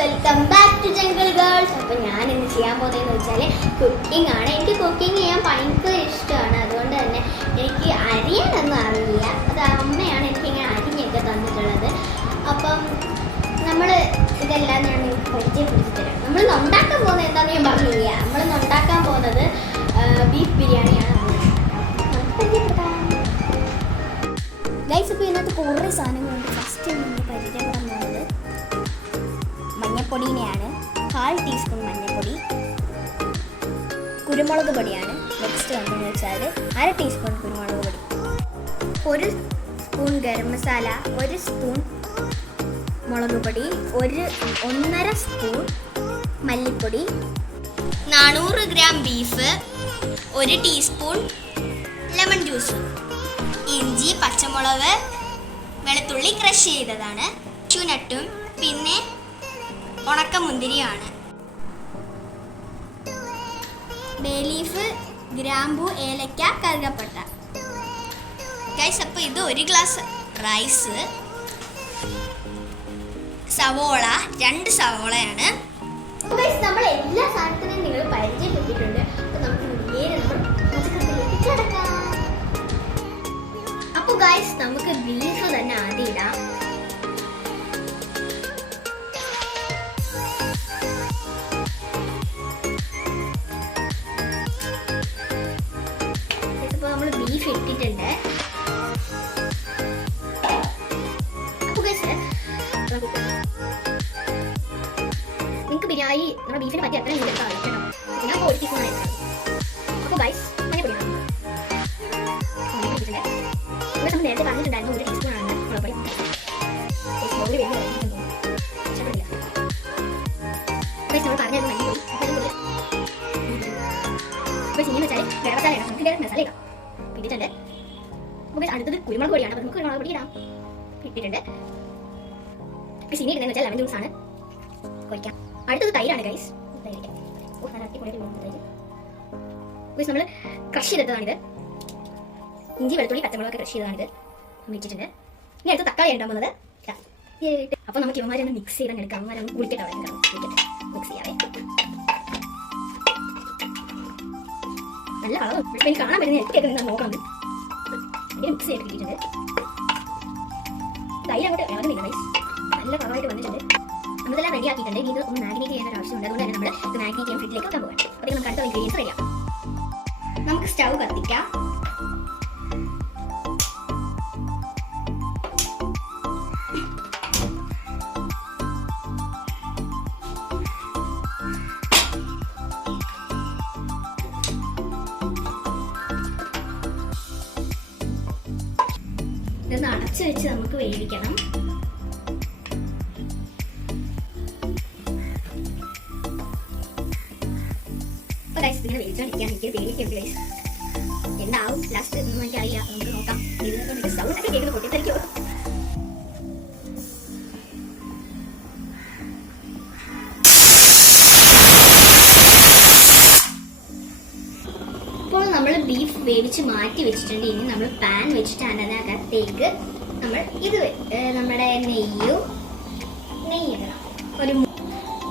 Welcome back to Jungle Girls അപ്പോൾ ഞാൻ ഇന്ന് ചെയ്യാൻ പോകുന്നതെന്ന് വെച്ചാൽ കുക്കിംഗ് ആണ്. എനിക്ക് കുക്കിംഗ് ചെയ്യാൻ ഭയങ്കര ഇഷ്ടമാണ്. അതുകൊണ്ട് തന്നെ എനിക്ക് അരിയാനൊന്നും അറിയില്ല. അത് അമ്മയാണ് എനിക്ക് ഇങ്ങനെ അരിഞ്ഞൊക്കെ തന്നിട്ടുള്ളത്. അപ്പം നമ്മൾ ഇതെല്ലാം ഞാൻ നിങ്ങൾക്ക് പരിചയപ്പെടുത്തി തരാം. നമ്മൾ ഉണ്ടാക്കാൻ പോകുന്നത് എന്താണെന്ന് ഞാൻ പറഞ്ഞില്ല? നമ്മൾ ഉണ്ടാക്കാൻ പോകുന്നത് ബീഫ് ബിരിയാണിയാണ്. നമുക്ക് പരിചയപ്പെടാം. ഗൈസ് കുറേ സാധനങ്ങളുണ്ട്. മഞ്ഞപ്പൊടിനെയാണ് കാൽ ടീസ്പൂൺ മഞ്ഞൾപ്പൊടി കുരുമുളക് പൊടിയാണ് നെക്സ്റ്റ് വന്നതെന്ന് വെച്ചാൽ അര ടീസ്പൂൺ കുരുമുളക് പൊടി. ഒരു സ്പൂൺ ഗരം മസാല ഒരു സ്പൂൺ മുളക് പൊടി ഒരു ഒന്നര സ്പൂൺ മല്ലിപ്പൊടി നാനൂറ് ഗ്രാം ബീഫ് ഒരു ടീസ്പൂൺ ലെമൺ ജ്യൂസ് ഇഞ്ചി പച്ചമുളക് വെളുത്തുള്ളി ക്രഷ് ചെയ്തതാണ് ചുനട്ടും പിന്നെ ഉണക്കമുന്തിരിയാണ്. ബേലീഫ് ഗ്രാമ്പു ഏലക്ക കറുകപ്പട്ട. ഗൈസ് അപ്പോൾ ഇത് ഒരു ഗ്ലാസ് റൈസ് സവോള രണ്ട് സവോളയാണ്. നമ്മൾ എല്ലാ സാധനത്തിനും നിങ്ങൾ പരിചയപ്പെട്ടിട്ടുണ്ട് അപ്പോൾ നമുക്ക് നേരെ നമ്മൾ കിടക്കാം. അപ്പോൾ ഗൈസ് നമുക്ക് ബീഫ് തന്നെ ആദ്യം ഇടാം. ഇട്ടിട്ടുണ്ട് അപ്പോൾ guys, നമുക്ക് നിങ്ങൾക്ക് ബിരിയാണി നമ്മുടെ ബീഫിനെ പറ്റി എത്ര നിങ്ങൾക്ക് അറിയിക്കണം ഞാൻ ഇപ്പോൾ ഒരു ടീസ്പൂൺ ആയിരുന്നു അപ്പോൾ ഗൈസ് മഞ്ഞപ്പൊടി ഇടാം. മഞ്ഞപ്പൊടി ഇട്ടിട്ടുണ്ട് ഇവിടെ നമ്മൾ നേരത്തെ പറഞ്ഞിട്ടുണ്ടായിരുന്നു ഒരു ടീസ്പൂൺ ആണ് മുളക് പൊടി Guys, മുളക് വലിയ കളറാണ്. ഇഷ്ടപ്പെടില്ല. Guys, നമ്മൾ പറഞ്ഞായിരുന്നു മല്ലിപ്പൊടി മല്ലിപ്പൊടി അപ്പോൾ ഇങ്ങനെ വെച്ചാൽ ഗരം മസാല ഇടാം നമുക്ക് ഗരം മസാല ഇടാം ഇട്ടിട്ടുണ്ട് നമുക്ക് അടുത്തത് കുരുമുളക് പൊടിയാണ്. അപ്പൊ നമുക്ക് കുരുമുളക് പൊടി ഇടാം. ഇട്ടിട്ടുണ്ട് ഇനി ഇടുന്നതെന്ന് വെച്ചാൽ ലെമൺ ജ്യൂസ് ആണ് ഒഴിക്കാം. അടുത്തത് തൈരാണ് ഗൈസ് നമ്മൾ ക്രഷ് ചെയ്തെടുത്തതാണിത് ഇഞ്ചി വെളുത്തുള്ളി പച്ചമുളകൊക്കെ ക്രഷ് ചെയ്തതാണിത്. ഇട്ടിട്ടുണ്ട്. ഇനി അടുത്ത തക്കാളി ഉണ്ടാകും വന്നത് അപ്പോൾ നമുക്ക് ഇവന്മാരെ മിക്സ് ചെയ്ത് എടുക്കാം. അവന്മാരെ ഒന്ന് കുളിക്കട്ടെ മിക്സ് ചെയ്യാവേ നല്ല ഇപ്പൊ എനിക്ക് കാണാൻ പറ്റുന്ന എത്തിയൊക്കെ നിങ്ങൾ നോക്കണം ഇതിന് മിക്സ് ചെയ്ത് കിട്ടിയിട്ടുണ്ട് തൈര് അങ്ങോട്ട് ഇളകുന്നില്ല ഗൈസ് നല്ല കുറവായിട്ട് വന്നിട്ടുണ്ട്. നമ്മളിതെല്ലാം റെഡിയാക്കിയിട്ടുണ്ട് ഇത് ഒന്ന് മാഗ്നേറ്റ് ചെയ്യേണ്ട ഒരു ആവശ്യമുണ്ട് അതുകൊണ്ട് തന്നെ നമ്മൾ ഇത് മാഗ്നേറ്റ് ചെയ്യാൻ ഫ്രിഡ്ജിലേക്ക് വെക്കാൻ പോകാം അപ്പോൾ നമുക്ക് അടുത്ത ഇൻഗ്രീഡിയൻസ് റെഡിയാക്കാം നമുക്ക് സ്റ്റൗ കത്തിക്കാം. വേവിക്കണം. എനിക്ക് എന്താവും? ലാസ്റ്റ് നമുക്ക് നോക്കാം. ഒക്കെ കേൾക്കുന്നത് ഇപ്പോൾ നമ്മൾ ബീഫ് വേവിച്ച് മാറ്റി വെച്ചിട്ടുണ്ട്. ഇനി നമ്മൾ പാൻ വെച്ചിട്ടാണ് അതിനകത്തേക്ക് നമ്മൾ ഇത് നമ്മുടെ നെയ്യും നെയ്യ് ഒരു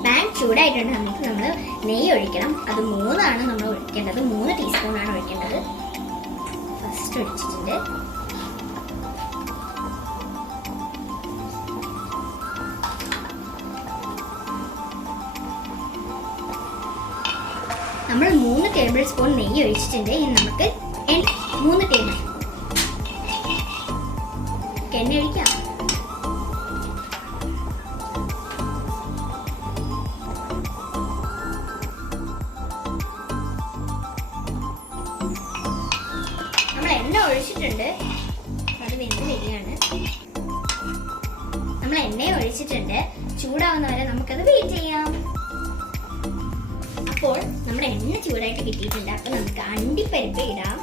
പാൻ ചൂടായിട്ടുണ്ട്. നമുക്ക് നമ്മൾ നെയ്യ് ഒഴിക്കണം. അത് മൂന്നാണ് നമ്മൾ ഒഴിക്കേണ്ടത്. മൂന്ന് ടീസ്പൂൺ ആണ് ഒഴിക്കേണ്ടത്. ഫസ്റ്റ് ഒഴിച്ചിട്ടുണ്ട്. നമ്മൾ മൂന്ന് ടേബിൾ സ്പൂൺ നെയ്യ് ഒഴിച്ചിട്ടുണ്ട്. ഇനി നമുക്ക് മൂന്ന് ടേബിൾ എണ്ണ ഒഴിക്കാം നമ്മൾ എണ്ണ ഒഴിച്ചിട്ടുണ്ട്. അത് വെന്ത് വരികയാണ്. നമ്മൾ എണ്ണ ഒഴിച്ചിട്ടുണ്ട്. ചൂടാവുന്ന വരെ നമുക്കത് വെയിറ്റ് ചെയ്യാം. അപ്പോൾ നമ്മുടെ എണ്ണ ചൂടായിട്ട് കിട്ടിയിട്ടുണ്ട്. അപ്പൊ നമുക്ക് അണ്ടിപ്പരിപ്പ് ഇടാം.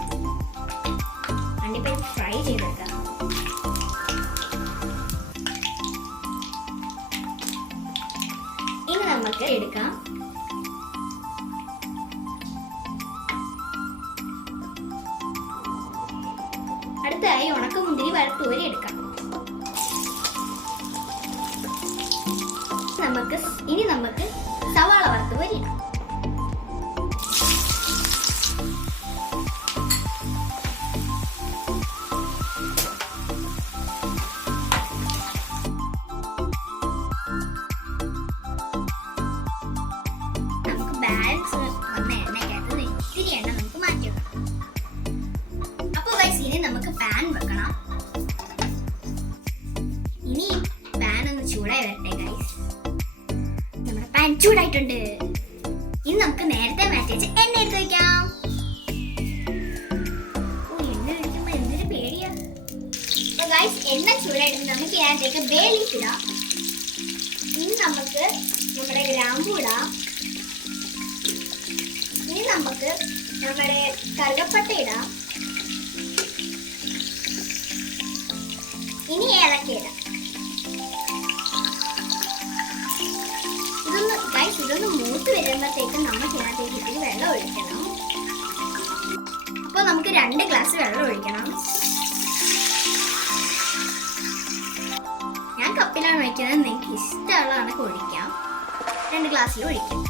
നമുക്ക് ഇനി നമുക്ക് സവാള വറുത്ത് നമുക്ക് ബാലൻസ് വന്ന എണ്ണയ്ക്കകത്ത് ഇത്തിരി എണ്ണ നമുക്ക് മാറ്റി വെക്കണം. അപ്പോൾ വൈസ് ഇനി നമുക്ക് പാൻ വെക്കണം. ചൂടായിട്ടുണ്ട്. ഇനി നമുക്ക് നേരത്തെ മാറ്റി വെച്ച് എണ്ണ എടുത്ത് വയ്ക്കാം എണ്ണ ചൂടായിട്ടുണ്ട് നമുക്ക് ഇതിനകത്തേക്ക് ബേ ലീഫ് ഇടാം. ഇനി നമുക്ക് നമ്മുടെ ഗ്രാമ്പു ഇടാം. ഇനി നമുക്ക് നമ്മുടെ കറുകപ്പട്ട ഇടാം. ഇനി ഏലക്ക ഇടാം. ഇതൊന്ന് ഗൈസ് ഇതൊന്ന് മൂത്ത് വരുമ്പോഴത്തേക്ക് നമുക്ക് ഇതിനകത്തേക്ക് ഇത്തിരി വെള്ളം ഒഴിക്കണം. അപ്പോൾ നമുക്ക് രണ്ട് ഗ്ലാസ് വെള്ളം ഒഴിക്കണം. ഞാൻ കപ്പിലാണ് ഒഴിക്കുന്നത്. നിങ്ങൾക്ക് ഇഷ്ടമുള്ള കണക്ക് ഒഴിക്കാം. രണ്ട് ഗ്ലാസ്സിൽ ഒഴിക്കാം.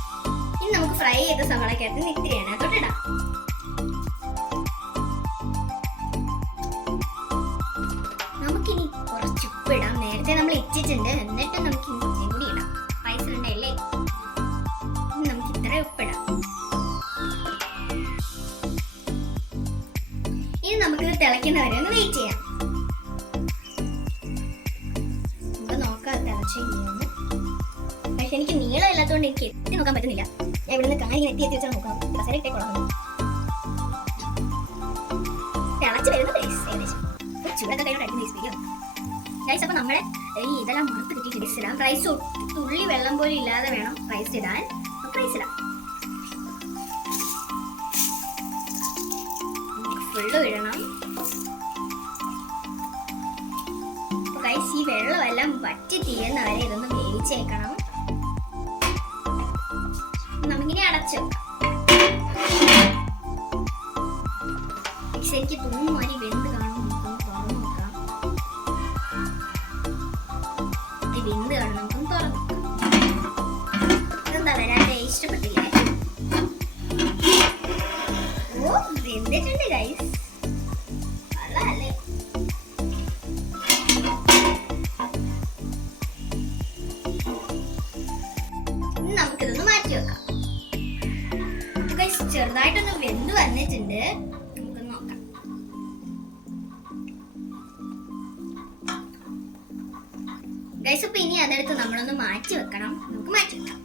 ഇനി നമുക്ക് ഫ്രൈ ചെയ്ത സവളക്കകത്ത് ഇത്തിരി എണ്ണ തൊട്ടിടാം നമുക്കിനി കുറച്ച് ഉപ്പ് ഇടാം. നേരത്തെ നമ്മൾ ഇച്ചിട്ടുണ്ട് എന്നിട്ട് നമുക്ക് ഇല്ലാത്തതുകൊണ്ട് എനിക്ക് എത്തി നോക്കാൻ പറ്റുന്നില്ല. ഞാൻ ഇവിടുന്ന് കാര്യം എത്തി എത്തി നോക്കാം കസര ഇട്ടേക്കോളാം ഏകദേശം. ഗൈസ് അപ്പൊ നമ്മളെ ഈ ഇതെല്ലാം മണത്ത് കിട്ടി റൈസ് ഇടാം റൈസ് തുള്ളി വെള്ളം പോലും ഇല്ലാതെ വേണം റൈസ് ഇടാൻ. റൈസ് ഇടാം. ഫുള്ള് ഇടണം. ഗൈസ് ഈ വെള്ളമെല്ലാം വറ്റി തീരുന്നവരെ ഇതൊന്ന് വേവിച്ചേക്കണം. നമുക്കിനി അടച്ച് ശരിക്ക് തോന്നുന്നു അരി വെന്ത് കാണും നമുക്കൊന്ന് തുറന്നു നോക്കാം. വെന്ത് കാണും നമുക്കൊന്ന് തുറന്നു നോക്കാം. ഇതെന്താ വന്നിട്ടുണ്ട്. നമുക്ക് നോക്കാം. ഗൈസ് അപ്പൊ ഇനി അതെടുത്ത് നമ്മളൊന്ന് മാറ്റി വെക്കണം. നമുക്ക് മാറ്റി വെക്കാം.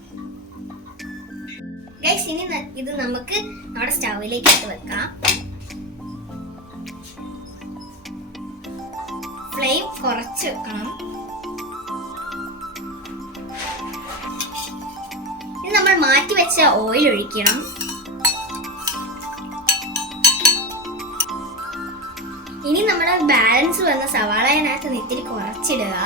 ഗൈസ് ഇനി ഇത് നമുക്ക് നമ്മുടെ സ്റ്റൗവിലേക്ക് ഇട്ട് വെക്കാം. ഫ്ലെയിം കുറച്ച് വെക്കണം. നമ്മൾ മാറ്റി വെച്ച ഓയിൽ ഒഴിക്കണം. ഇനി നമ്മുടെ ബാലൻസ് വന്ന സവാളയനകത്ത് നെറ്റിൽ കുറച്ചിടുക.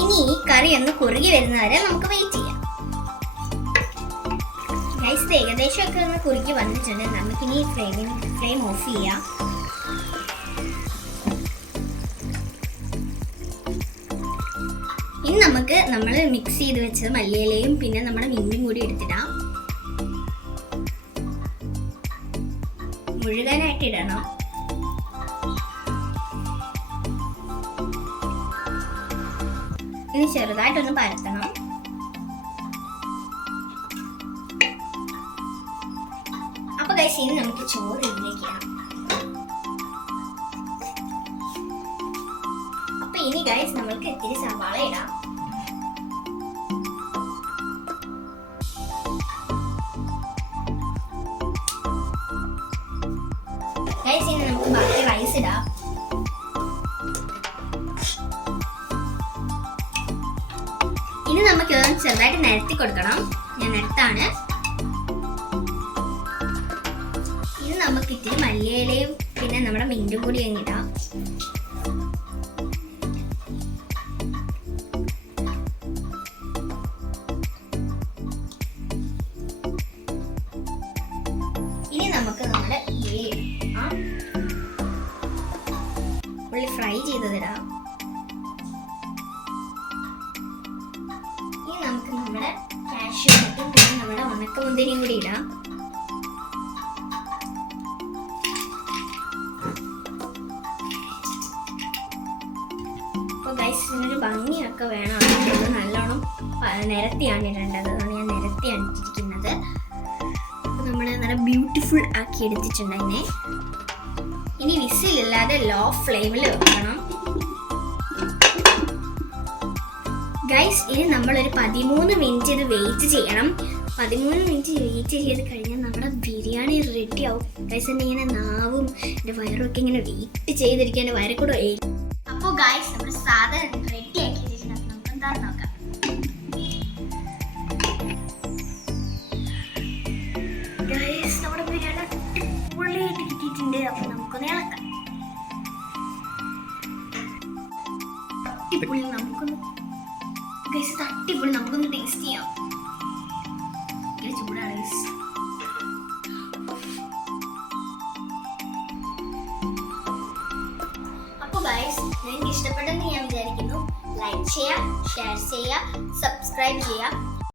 ഇനി ഈ കറി ഒന്ന് കുറുകി വരുന്നവരെ നമുക്ക് വെയിറ്റ് ചെയ്യാം. ഗൈസ് ഇത് ഏകദേശം ഒക്കെ ഒന്ന് കുറുകി വന്നിട്ടുണ്ട്. നമുക്കിനി ഫ്ലെയിമിൽ ഫ്ലെയിം ഓഫ് ചെയ്യാം. ഇനി നമുക്ക് നമ്മൾ മിക്സ് ചെയ്ത് വെച്ചത് മല്ലിയിലയും പിന്നെ നമ്മുടെ മിന്നും കൂടി എടുത്തിടാം. മുഴുവനായിട്ട് ഇടണം. ഇനി ചെറുതായിട്ടൊന്ന് പരത്തണം. അപ്പൊ കഴിച്ച് ഇനി നമുക്ക് ചോറ് ഇതിലേക്ക് അപ്പൊ ഇനി ഗൈസ് നമ്മൾക്ക് ഇത്തിരി സവാള ഇടാം. നമുക്ക് ചെറുതായിട്ട് നിരത്തി കൊടുക്കണം. ഞാൻ നിരത്താണ്. ഇനി നമുക്ക് ഇത്തിരി മല്ലിയിലയും പിന്നെ നമ്മുടെ മിന്റും കൂടി അങ്ങിടാം ഇനി നമുക്ക് തരാം ഉള്ളി ഫ്രൈ ഉണക്കമുന്തിരിയും കൂടി ഇടാം അപ്പോൾ ഗൈസ് ഇതിനൊരു ഭംഗിയൊക്കെ വേണം. നല്ലോണം നിരത്തിയാണ് ഇടേണ്ടത്. അതാണ് ഞാൻ നിരത്തിയാണ് ഇട്ടിരിക്കുന്നത്. നമ്മൾ നല്ല ബ്യൂട്ടിഫുൾ ആക്കി എടുത്തിട്ടുണ്ട് അതിനെ. ഇനി വിസിലില്ലാതെ ലോ ഫ്ലെയിമിൽ വെക്കണം. ഗൈസ് ഇനി നമ്മളൊരു പതിമൂന്ന് മിനിറ്റ് ഇത് വെയിറ്റ് ചെയ്യണം. പതിമൂന്ന് മിനിറ്റ് വെയിറ്റ് ചെയ്ത് കഴിഞ്ഞാൽ നമ്മുടെ ബിരിയാണി റെഡി ആവും. ഗൈസ് എന്റെ ഇങ്ങനെ നാവും എന്റെ വയറൊക്കെ ഇങ്ങനെ വെയിറ്റ് ചെയ്തിരിക്കാൻ എന്റെ വയറെ കൂടെ അപ്പോൾ ഗൈസ് നമ്മുടെ സാധനം റെഡി ആക്കി വെച്ചിട്ടുണ്ട് നമുക്ക് എന്താണെന്ന് നോക്കാം. ഗൈസ് നമുക്കൊന്ന് ഇളക്കാം. നമുക്കൊന്ന് ഗൈസ് അടിപൊളി നമുക്കൊന്ന് ടേസ്റ്റ് ചെയ്യാം. ചൂടാണ് ഗൈസ് അപ്പോൾ ഗൈസ് നിങ്ങൾക്ക് ഇഷ്ടപ്പെട്ടെന്ന് ഞാൻ വിചാരിക്കുന്നു ലൈക്ക് ചെയ്യുക ഷെയർ ചെയ്യുക സബ്സ്ക്രൈബ് ചെയ്യുക